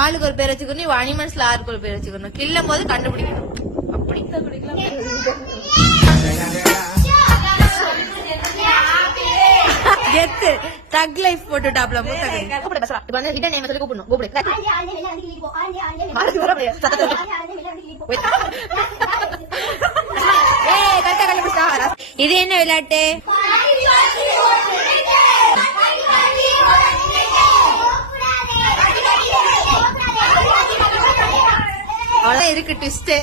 ஆளுக்கு ஒரு பேர் வச்சுக்கணும், அனிமல்ஸ்ல ஆளுக்கு ஒரு பேர் வச்சுக்கணும். கிள்ளும் போது கண்டுபிடிக்கணும். அப்படி கெத்து தக் லைஃப் போட்டுட்டாப்ல இது என்ன விளையாட்டு? அவ்வளவுதான் இருக்கு ட்விஸ்ட்.